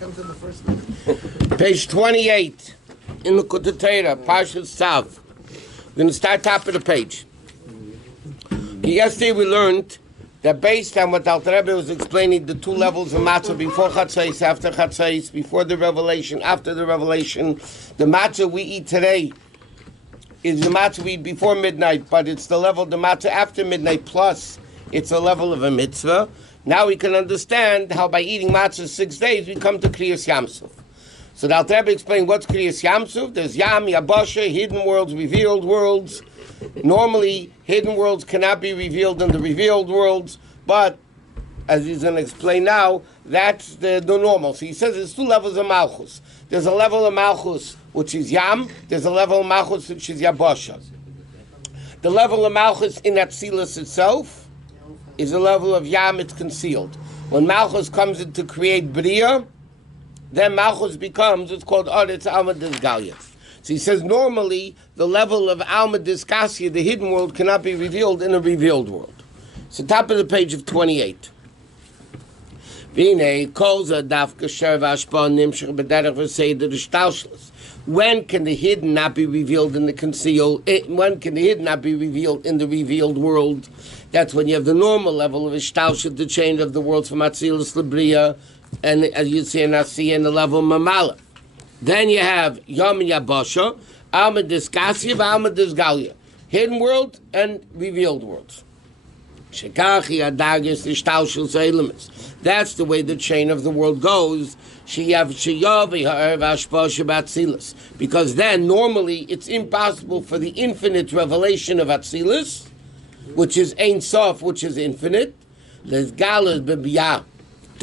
comes in the first minute. Page 28 in the Likkutei Torah, Parshat Tzav. We're going to start top of the page. Yesterday we learned that based on what Alter Rebbe was explaining, the two levels of matzah before chatzais, after chatzais, before the revelation, after the revelation, the matzah we eat today is the matzah we eat before midnight, but it's the level of the matzah after midnight, plus it's a level of a mitzvah. Now we can understand how by eating matzah 6 days, we come to Kriyas Yamsuf. So the Alter Rebbe explained what's Kriyas Yamsuf. There's Yam, Yabasha, hidden worlds, revealed worlds. Normally, hidden worlds cannot be revealed in the revealed worlds, but as he's going to explain now, that's the normal. So he says there's two levels of Malchus. There's a level of Malchus which is Yam, there's a level of Malchus which is Yabasha. The level of Malchus in Atzilus itself is a level of Yam, it's concealed. When Malchus comes in to create Bria, then Malchus becomes, it's called Aretz Alma Disgalia. So he says normally the level of Alma Disgalia, the hidden world, cannot be revealed in a revealed world. So top of the page of 28. When can the hidden not be revealed in the concealed? When can the hidden not be revealed in the revealed world? That's when you have the normal level of Ishtaushut, the chain of the worlds from Atzilus Libria, and as you see in Asiya, in the level of Mamala. Then you have Yom and Yabasha, Alma Disgasia, Alma Disgalia, hidden world and revealed worlds. Shekachi Adagis Ishtaushut Zeilemis. That's the way the chain of the world goes. Because then normally it's impossible for the infinite revelation of Atzilus, which is Ein Sof, which is infinite, to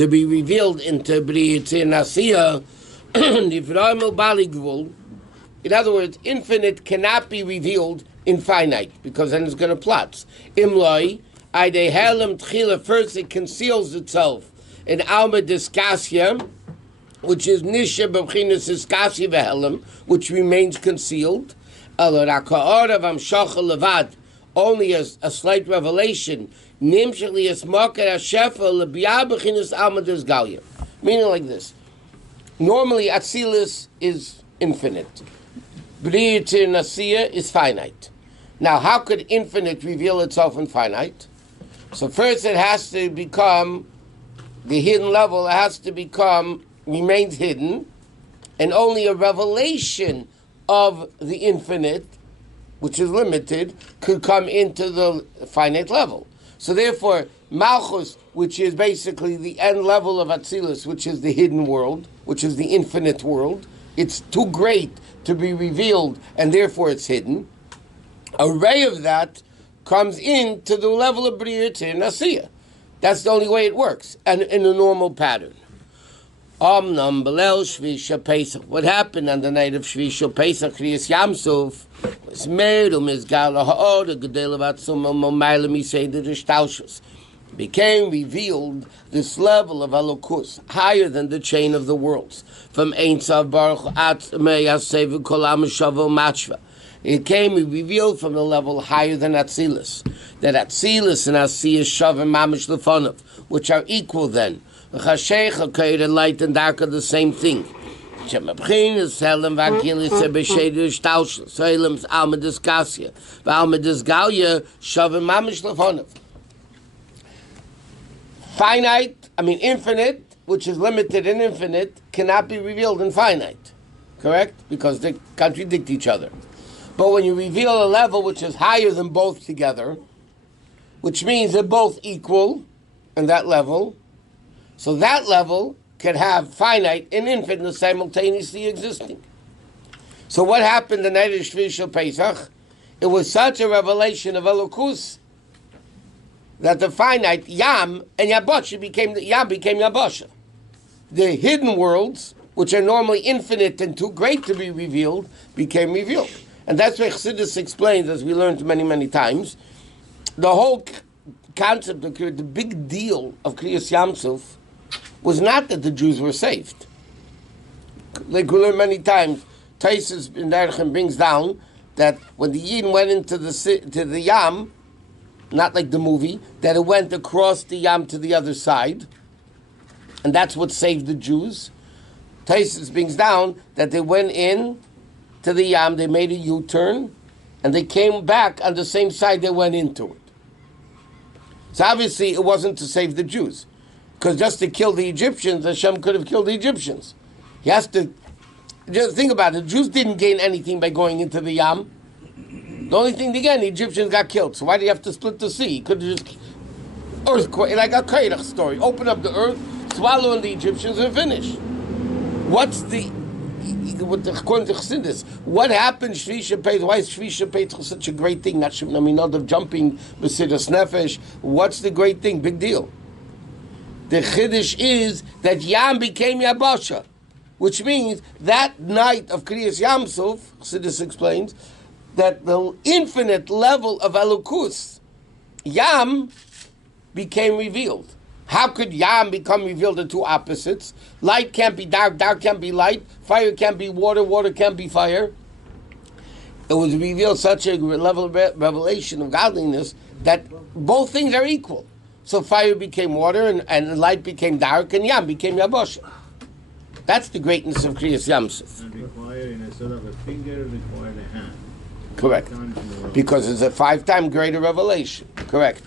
be revealed into B'riyat Nasiya. In other words, infinite cannot be revealed in finite, because then it's going to plot. Imloi, first it conceals itself in Alma Disgasia, which is Nisha B'chinas Disgasia V'Helem, which remains concealed. Only as a slight revelation. Meaning like this. Normally, Atzilus is infinite. B'riyat Nasiya is finite. Now, how could infinite reveal itself in finite? So first it has to become, the hidden level has to become, remains hidden, and only a revelation of the infinite, which is limited, could come into the finite level. So therefore, Malchus, which is basically the end level of Atzilus, which is the hidden world, which is the infinite world, it's too great to be revealed, and therefore it's hidden. A ray of that comes into the level of B'riyat Nasiya. That's the only way it works, and in a normal pattern. What happened on the night of Shvisha Pesach, Kriyas Yamsuf, was became revealed this level of Elokus, higher than the chain of the worlds, from Ein Tzav Baruch At Me'yasev Kol Amashavo Machva. It came revealed from the level higher than Atzilus, that Atzilus and Asiyah Shavim Mamish Lefonov, which are equal then. Chashecha, light and dark are the same thing. Finite, infinite, which is limited and infinite, cannot be revealed in finite. Correct? Because they contradict each other. But when you reveal a level which is higher than both together, which means they're both equal in that level, so that level can have finite and infinite simultaneously existing. So what happened the night of Shvisha Pesach? It was such a revelation of Elokus that the finite Yam and Yabasha became Yabasha. The hidden worlds, which are normally infinite and too great to be revealed, became revealed. And that's what Chassidus explains, as we learned many, many times. The whole concept of the big deal of Kriyas Yamsuf was not that the Jews were saved. Like we learned many times, Taisus in Derechim brings down that when the Yidden went into the Yam, not like the movie, that it went across the Yam to the other side, and that's what saved the Jews. Taisus brings down that they went in to the Yam, they made a U-turn, and they came back on the same side they went into it. So obviously it wasn't to save the Jews, because just to kill the Egyptians, Hashem could have killed the Egyptians. He has to, just think about it, the Jews didn't gain anything by going into the Yam. The only thing they gained, the Egyptians got killed. So why do you have to split the sea? He could have just, earthquake, like a Kairach story, open up the earth, swallowing the Egyptians and finish. What's the, according to Chassidus, what happened, Shvisha Peit? Why is Shvisha Peit such a great thing? Not Shemin of jumping, Besidas Nefesh. What's the great thing? Big deal. The Chiddush is that Yam became Yabasha, which means that night of Kriyas Yamsuf, Chassidus explains, that the infinite level of Elokus, Yam, became revealed. How could Yam become revealed? The two opposites. Light can't be dark, dark can't be light, fire can't be water, water can't be fire. It was revealed such a level of revelation of godliness that both things are equal. So fire became water and light became dark and Yam became Yabosha. That's the greatness of Kriyas Yamsuf. And required instead of a finger, required a hand. Correct. Because it's a 5-time greater revelation. Correct.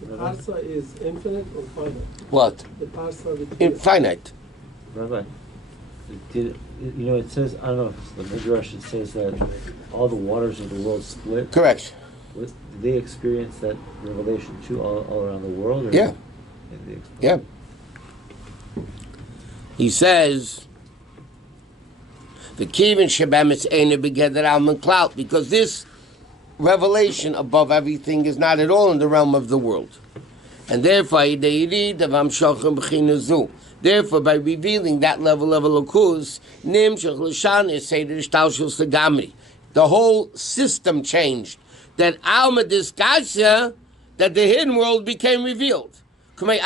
The Parsha is infinite or finite? What? The Parsha Infinite. Rabbi, it says, I don't know if it's the Midrash, it says that all the waters of the world split. Correct. Did they experience that revelation too all around the world? Or Yeah. Yeah. He says, the Kivin Shebemis Eina Begeder Alman Clout, because this revelation above everything is not at all in the realm of the world. And therefore, by revealing that level of Elokus, the whole system changed. That Alma Disgasha, that the hidden world became revealed. That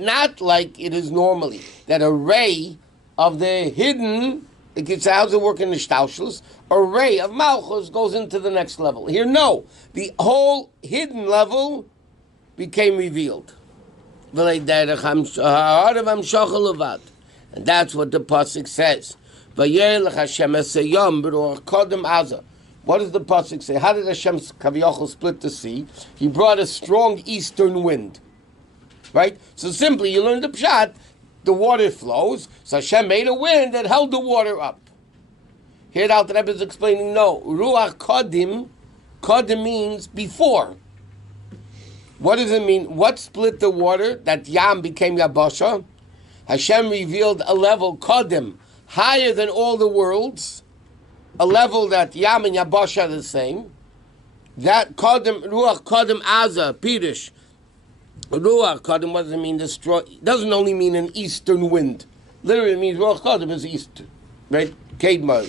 not like it is normally, that a ray of the hidden, it gets how's it work in the Shtaushlus, a ray of Malchus goes into the next level. Here, no. The whole hidden level became revealed. And that's what the Pasuk says. What does the Pasuk say? How did Hashem Kaviyachol split the sea? He brought a strong eastern wind. Right? So simply, you learn the Pshat, the water flows, so Hashem made a wind that held the water up. Here the Alter Rebbe is explaining, no, Ruach Kodim, Kodim means before. What does it mean? What split the water? That Yam became Yabasha. Hashem revealed a level, Kodim, higher than all the worlds, a level that Yam and Yabasha are the same. That Kodim, Ruach Kodim Aza, Pirish, Ruach Kodim, what does it mean? Destroy. It doesn't only mean an eastern wind. Literally, it means Ruach Kodim is east, right? Kedma,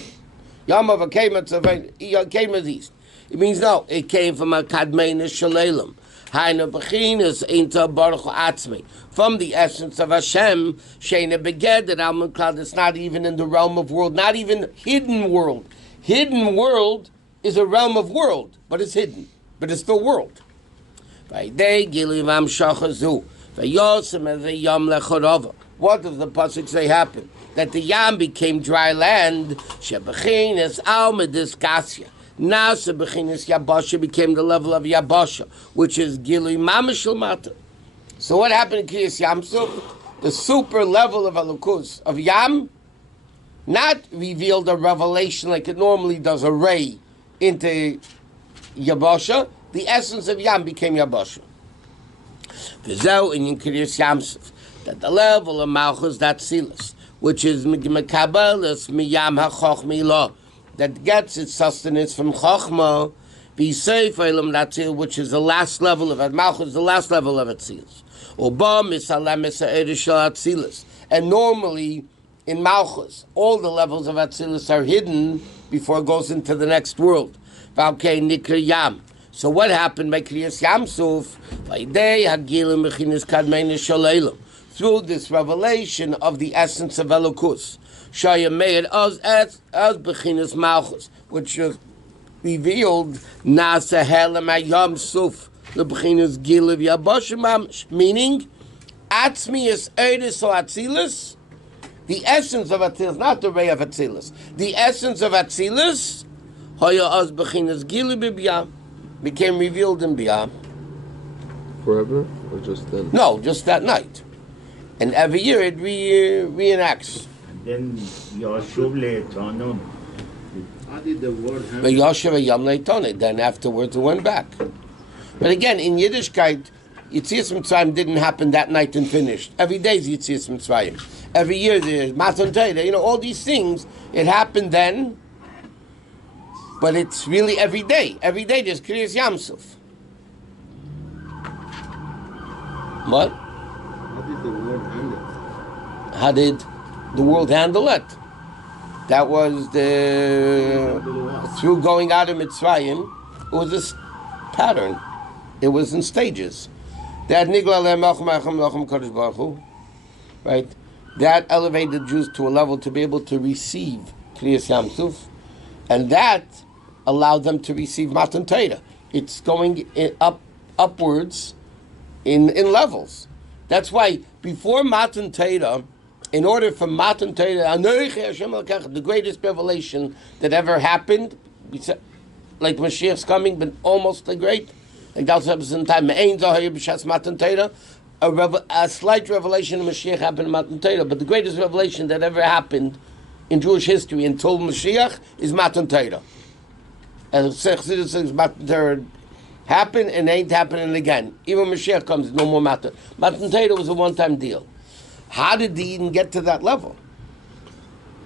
Yamav Kedma is east. It means no. It came from a Kadmeina Shalelim. Haina Bechinas Einta Baruch Atzmi. From the essence of Hashem, Sheina Beged Alman Klal. It's not even in the realm of world, not even hidden world. Hidden world is a realm of world, but it's hidden, but it's still world. What does the Pasuk say happened? That the Yam became dry land. Shebechinas Alma Disgasya. Nasa Bechinas Yabasha became the level of Yabasha, which is Gilui Mamashal Mata. So what happened in Kriyas Yamsuf? The super level of Elokus of Yam not revealed a revelation like it normally does, a ray into Yabasha. The essence of Yam became Yabasha. V'zeu in Kriyas Yamsuf, that the level of Malchus, that Silas, which is Mekabelis Miyam HaChoch Milah, that gets its sustenance from Chochma, B'Seif Elam Natzil, which is the last level of it. Malchus is the last level of Atzilus. Oba Misalem Misa'er Shal Atzilus. And normally, in Malchus, all the levels of Atzilus are hidden before it goes into the next world. V'alkei Nikra Yam. So what happened by Kriyas Yamsuf? V'idei Hagilim Mechinis Kadmeina Shal Elam. Through this revelation of the essence of Elokus. Shaya made as Bechinas Malchus, which is revealed Nasa Helem Yam Suf, the Bechinas Gilev Yabashim Mamish, meaning Atzmius Eidus or Atzilus, the essence of Atzilus, not the ray of Atzilus, the essence of Atzilus, Hoya Az Bechinas Gilu B'Biyah, became revealed in Biyah. Forever or just then? No, just that night. And every year it reenacts. Then Yosef Leitano. How did the word happen? But Yosef Yom Leitone, then afterwards it went back. But again, in Yiddishkeit, Yitzias Mitzrayim didn't happen that night and finished. Every day is Yitzias Mitzrayim. Every year there's Matan Torah, all these things, it happened then, but it's really every day. Every day there's Kriyas Yamsuf. What? How did the word handle? How did the world handle it? That was through going out of Mitzrayim, it was this pattern. It was in stages. That right? That elevated Jews to a level to be able to receive Kriyas Yamsuf, and that allowed them to receive Matan Torah. It's going upwards in levels. That's why before Matan Torah, in order for Matan Torah, the greatest revelation that ever happened, like Mashiach's coming, but almost the great, like that's in time, a slight revelation of Mashiach happened in Matan Torah, but the greatest revelation that ever happened in Jewish history until Mashiach is Matan Torah. And Chassidus says Matan Torah happened and ain't happening again. Even Mashiach comes, no more Matan. Matan Torah was a one-time deal. How did they even get to that level?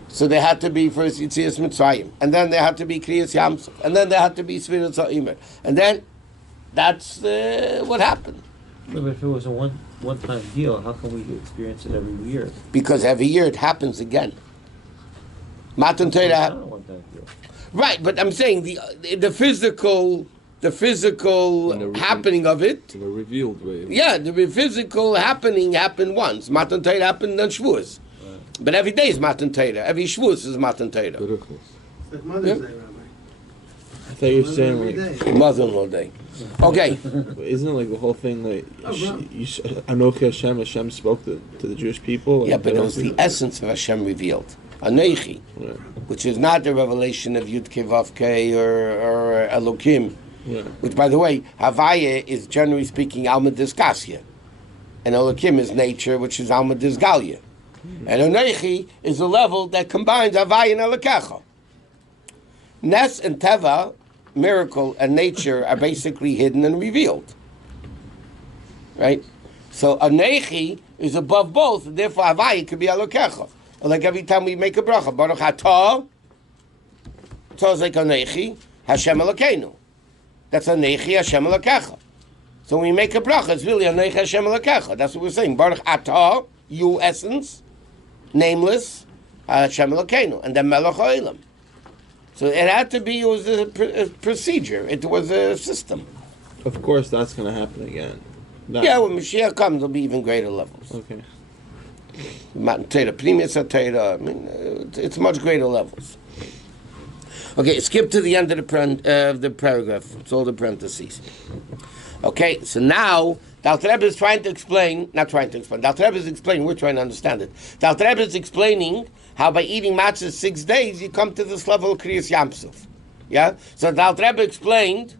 So they had to be first Yitzias Mitzrayim, and then they had to be Kriyas Yamsuf, and then they had to be Sfirat Za'imer, and then that's what happened. But if it was a one-time deal, how can we experience it every year? Because every year it happens again. Matan Torah. It's not a one-time deal. Right, but I'm saying the physical happening of it. In a revealed way. Yeah, the physical happening happened once. Matan Torah happened on Shavuos. Right. But every day is Matan Torah. Every Shavuos is Matan Torah. B'ruchos. It's like Mother's Day, Rabbi. I thought you were saying Every like, day. Mother-in-law Day. Okay. isn't it like the whole thing like Oh, bro. Anochi Hashem spoke to the Jewish people? Like, Yeah, but it was the essence of Hashem revealed. Anechi, Right. which is not the revelation of Yud Kei Vav Kei or Elokim. Yeah. Which, by the way, Havaya is generally speaking Alma Disgasia. And Elokim is nature, which is Alma Disgalia. And Anechi is a level that combines Havaya and Elokecha. Nes and Teva, miracle and nature, are basically hidden and revealed. Right? So Anechi is above both, and therefore Havaya could be Elokecha. Like every time we make a bracha, Baruch Atah, Atah is like Anechi, Hashem Elokeinu. That's Anechi Hashem Elokecha. So when we make a bracha, it's really Anechi Hashem Elokecha. That's what we're saying. Baruch Atah, you essence, nameless, Hashem Elokeinu, and then Melech Haolam. So it had to be, it was a procedure. It was a system. Of course, that's going to happen again. No. Yeah, when Mashiach comes, there'll be even greater levels. Okay. Matan Torah, Pnimis HaTorah, I mean, it's much greater levels. Okay, skip to the end of the paragraph. It's all the parentheses. Okay, so now, the Alter Rebbe is the Alter Rebbe is explaining, we're trying to understand it. The Alter Rebbe is explaining how by eating matzah 6 days, you come to this level of Kriyas Yamsuf. Yeah? So the Alter Rebbe explained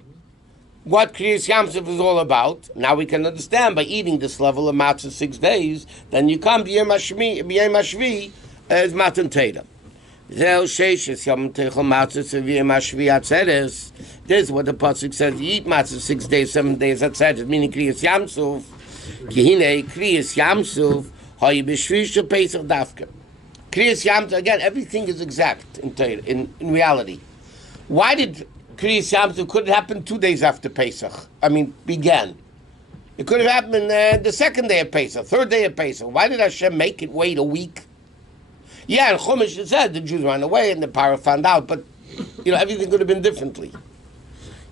what Kriyas Yamsuf is all about. Now we can understand by eating this level of matzah 6 days, then you come to Yom HaShvi as Matan Torah. This is what the pasuk says. You eat matzah 6 days, 7 days. That's it. Meaning Kriyas Yamsuf. Kihine Kriyas Yamsuf. Hayi b'shvish Pesach dafka. Kriyas Yamsuf. Again, everything is exact in reality. Why did Kriyas Yamsuf couldn't happen 2 days after Pesach? Began. It could have happened the second day of Pesach, third day of Pesach. Why did Hashem make it wait a week? Yeah, and Chumash it said the Jews ran away and the Parah found out, but everything could have been differently.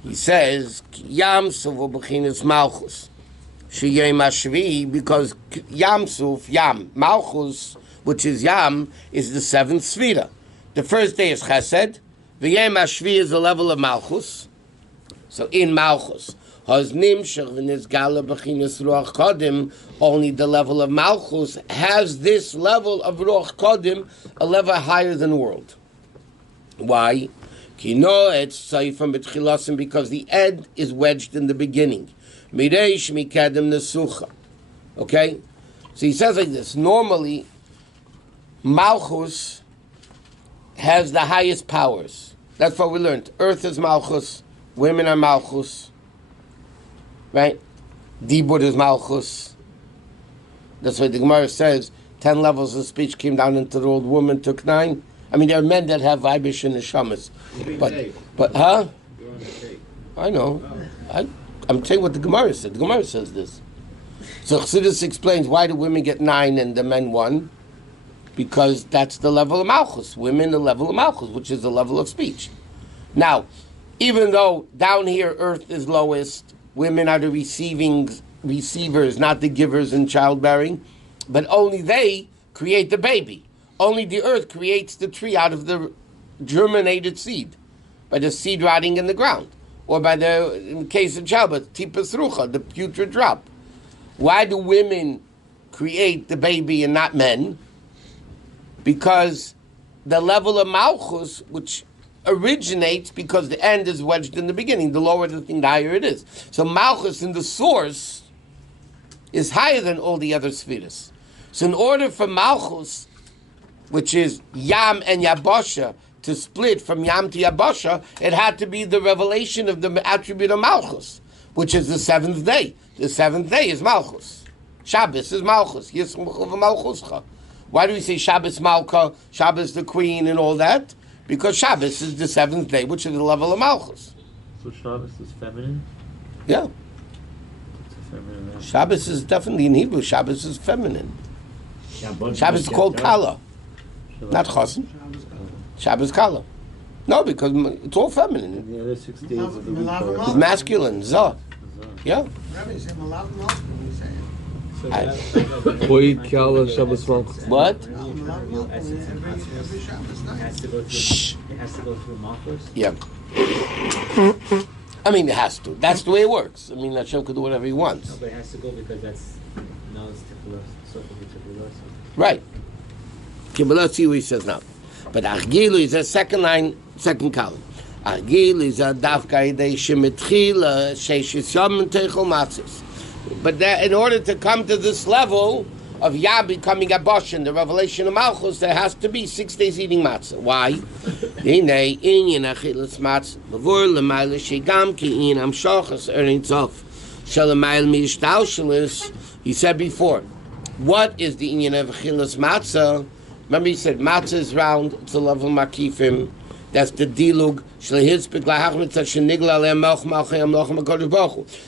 He says, Yamsuf u'bechinas Malchus. Sheyom HaShvi, because Yamsuf, Yam, Malchus, which is Yam, is the seventh Sfira. The first day is Chesed. The Yom HaShvi is the level of Malchus. So in Malchus. Only the level of Malchus has this level of Ruach Kodim, a level higher than the world. Why? Because the end is wedged in the beginning. Okay? So he says like this. Normally, Malchus has the highest powers. That's what we learned. Earth is Malchus. Women are Malchus. Right? Dibur is Malchus. That's why the Gemara says 10 levels of speech came down into the world. Woman took 9. I mean, there are men that have Vibish and Neshamas. But, huh? I know. I'm telling you what the Gemara said. The Gemara says this. So Chassidus explains why do women get 9 and the men 1? Because that's the level of Malchus. Women, the level of Malchus, which is the level of speech. Now, even though down here earth is lowest, women are the receivers, not the givers in childbearing, but only they create the baby. Only the earth creates the tree out of the germinated seed, by the seed rotting in the ground, or by the, in the case of childbirth, tipus rucha, the putrid drop. Why do women create the baby and not men? Because the level of Malchus, which originates because the end is wedged in the beginning. The lower the thing, the higher it is. So Malchus in the source is higher than all the other spheres. So in order for Malchus, which is Yam and Yabosha, to split from Yam to Yabosha, it had to be the revelation of the attribute of Malchus, which is the 7th day. The 7th day is Malchus. Shabbos is Malchus. Why do we say Shabbos Malka, Shabbos the queen, and all that? Because Shabbos is the 7th day, which is the level of Malchus. So Shabbos is feminine? Yeah. It's a feminine name. Shabbos is definitely in Hebrew. Shabbos is feminine. Shabbos is called Kala, not Chosin. Shabbos Kala. No, because it's all feminine. And the other 6 days of the week are It's masculine. Zah. Yeah. Boy, Kala, Shabbos Malchus. What? Shh. It has to go through Malchus? Yeah. I mean, it has to. That's the way it works. I mean, Hashem could do whatever he wants. No, but it has to go because that's it's Tipulos. So Tipulos. Right. Okay, but let's see what he says now. But Argilu is a second line, second column. Argilu is a Davka Idei Shemitchila Sheishis Yom Teichel Matzis. But that, in order to come to this level of Yah becoming a Boshin, the revelation of Malchus, there has to be 6 days eating matzah. Why? He said before, what is the inyan of Achilas matzah? Remember he said matzah is round, it's the level of Makifim. That's the dilug.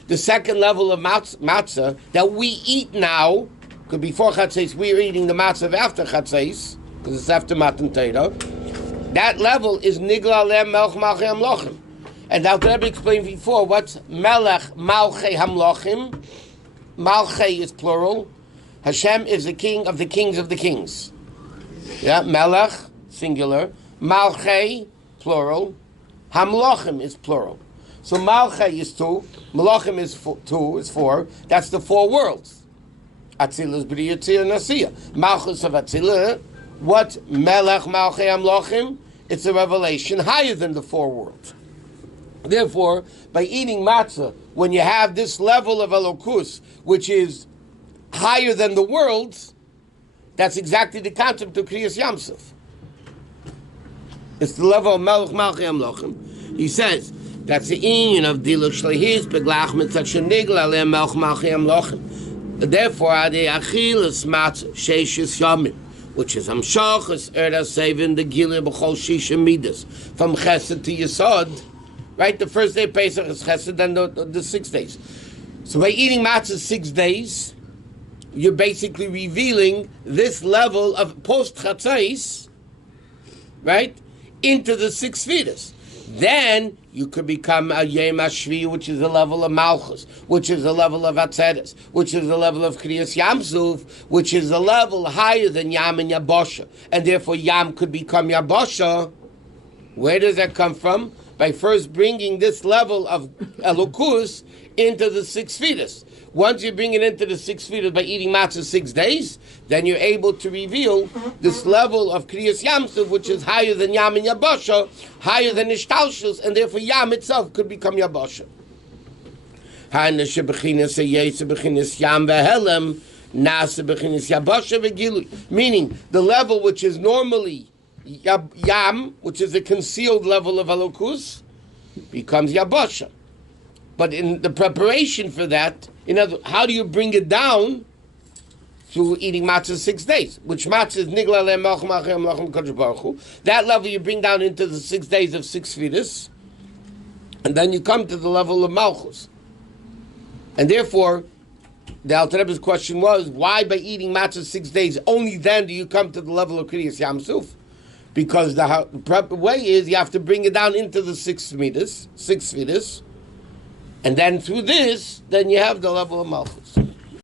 The second level of matzah that we eat now, because before Chatzais we're eating the matzah after Chatzais, because it's after Matan Torah. That level is nigla alem melch malchei hamlochim. And I'll Rabbi explained before what's melech malchei hamlochim. Malchei is plural. Hashem is the king of the kings of the kings. Yeah, melech singular. Malchei, plural. Hamlochim is plural. So Malchei is 2. Malachim is 2, is 4. That's the 4 worlds. Atzilus, B'riyah, Tzir, Nasiya. Malchus of Atzilus. What Melech Malchei Hamlochim? It's a revelation higher than the 4 worlds. Therefore, by eating matzah, when you have this level of Elokus, which is higher than the worlds, that's exactly the concept of Kriyas Yamsuf. It's the level of Melech Malchei Hamlochim. He says, that's the inyan of Diluk Shlehis, Beglach Mitzat Shenigla, Alem Melech Malchei Hamlochim. Therefore, Adi Achilas Matzah, Sheishis Yomim, which is Hamshachas, Erda Sevin, the Gilead, B'chol Shisha Midas, from Chesed to Yesod, right? The first day of Pesach is Chesed, then the 6 days. So by eating matzah 6 days, you're basically revealing this level of post-Chatzais, right, into the 6 fetus. Then you could become a Yom HaShvi, which is a level of Malchus, which is a level of Atzeres, which is a level of Kriyas Yamsuf, which is a level higher than Yam and Yabosha. And therefore Yam could become Yabosha. Where does that come from? By first bringing this level of Elokus into the 6 fetus. Once you bring it into the 6 fetus by eating matzah 6 days, then you're able to reveal this level of kriyas yamsuf, which is higher than yam and yabasha, higher than ishtalshus, and therefore yam itself could become yabasha. Meaning the level which is normally yam, which is a concealed level of elokus, becomes yabasha. But in the preparation for that, how do you bring it down? Through eating matzah 6 days, which matzah is nigla le'mach. That level you bring down into the 6 days of 6 fetus, and then you come to the level of malchus. And therefore, the Alter Rebbe's question was, why by eating matzah 6 days, only then do you come to the level of kriyas yamsuf? Because the proper way is you have to bring it down into the 6 fetus, and then through this, then you have the level of malchus.